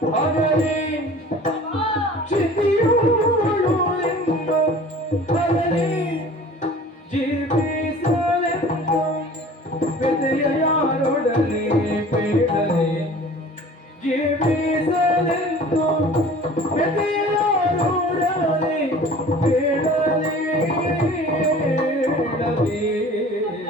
ڀڳلي ما سينيو لهندو